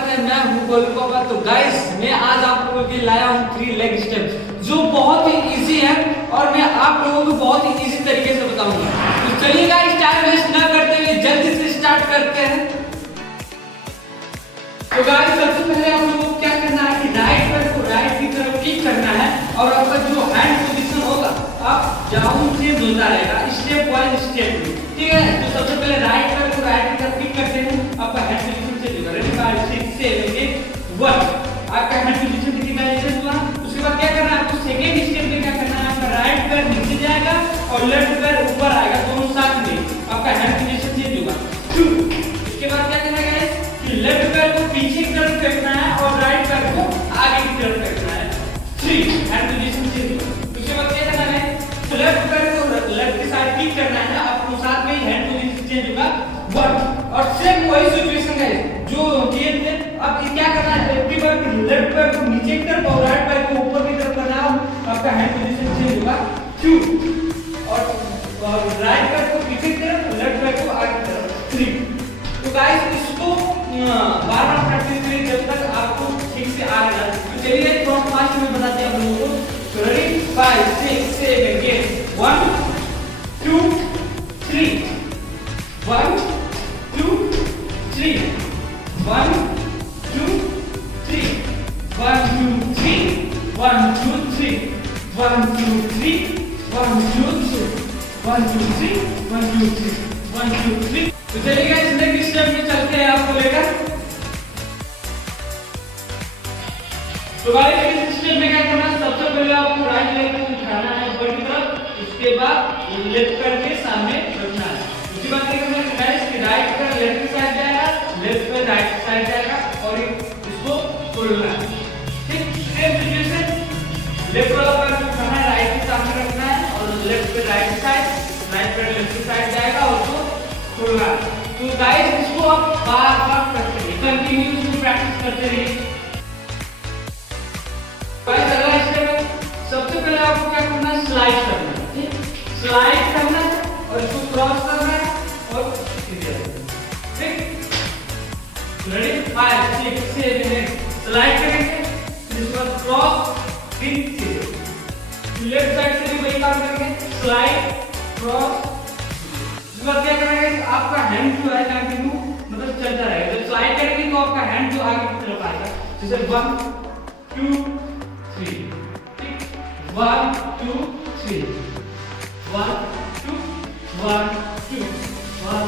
स्वागत है। मैं हूं गोलू पापा। तो गाइस मैं आज आप लोगों के लिए लाया हूं 3 लेग स्टेप जो बहुत ही इजी है और मैं आप लोगों को बहुत ही इजी तरीके से बताऊंगा। तो चलिए गाइस टाइम वेस्ट ना करते हुए जल्दी से स्टार्ट करते हैं। तो गाइस सबसे पहले आप लोगों को क्या करना है कि राइट पैर को राइट की तरफ किक करना है और आपका जो हैंड पोजीशन होगा आप डाउन से मिलता रहेगा स्टेप बाय स्टेप, ठीक है। तो सबसे पहले राइट पैर को राइट की तरफ किक करते हैं, आपका हैंड पोजीशन से होगा। रेडी 5 6 7 8 1 आपका हैंड पोजीशन कितनी डायरेक्शन हुआ। उसके बाद क्या करना है आपको सेकंड स्टेप में क्या करना है, आपका राइट पैर नीचे जाएगा और लेफ्ट पैर ऊपर आएगा, दोनों साथ में आपका हैंड पोजीशन चेंज होगा। 2 इसके बाद क्या करना है कि लेफ्ट पैर को पीछे की तरफ फेंकना है और राइट पैर को आगे की तरफ फेंकना है। 3 हैंड पोजीशन चेंज होगा। उसके बाद क्या करना है लेफ्ट पैर को लेफ्ट की साइड किक करना है, आपको साथ में हैंड पोजीशन चेंज होगा 1 और सेम वही सिचुएशन है जो किए थे। अब क्या करना है एक बार लेफ्ट पैर को नीचे की तरफ और राइट पैर को ऊपर की तरफ करना है, आपका हैंड पोजीशन चेंज होगा 2 और राइट पैर को पीछे की तरफ लेफ्ट पैर को आगे की तरफ 3। तो गाइस इसको बार-बार प्रैक्टिस करिए जब तक आपको ठीक से आ रहा है। तो चलिए फ्रॉम फास्ट में बताते हैं आप लोगों को। रेडी 5 6 7 8 1 2 3 1 2 3 1 2 3 1 2 3 1 2 3 1 2 3 1 2 3 1 2 3 1 2 3 1 2 3। तो चलिए गाइस नेक्स्ट स्टेप में चलते हैं आपको लेकर। तो गाइस इस स्टेप में क्या करना है, सबसे पहले आपको राइट लेग को उठाना है ऊपर की तरफ, उसके बाद लेफ्ट पैर के सामने रखना है। उसके बाद क्या करना है गाइस कि राइट पैर लेफ्ट की साइड जाएगा, लेफ्ट पैर राइट की साइड जाएगा और इसको खोलना है। ठीक सेम सिचुएशन लेफ्ट वाला पैर को उठाना है, राइट के सामने रखना है और लेफ्ट पैर राइट की साइड, राइट पैर लेफ्ट की साइड जाएगा और उसको खोलना है। तो गाइस इसको आप बार-बार करते रहिए, कंटिन्यूअसली प्रैक्टिस करते रहिए। गाइस अगला स्टेप है, सबसे पहले आपको क्या करना है स्लाइड करना है, ठीक स्लाइड करना है और इसको क्रॉस करना है और सीधे ठीक। रेडी 5 6 7 8 स्लाइड करेंगे, फिर इसके बाद क्रॉस फिर सीधे। लेफ्ट साइड से भी वही काम करेंगे, स्लाइड क्रॉस। इसके बाद क्या करेंगे आपका हैंड जो है कंटिन्यू मतलब चलता रहेगा। जब स्लाइड करेंगे तो आपका हैंड जो आगे की तरफ आएगा, जैसे 1 2 3 ठीक 1 2 3 1 2 1 2 1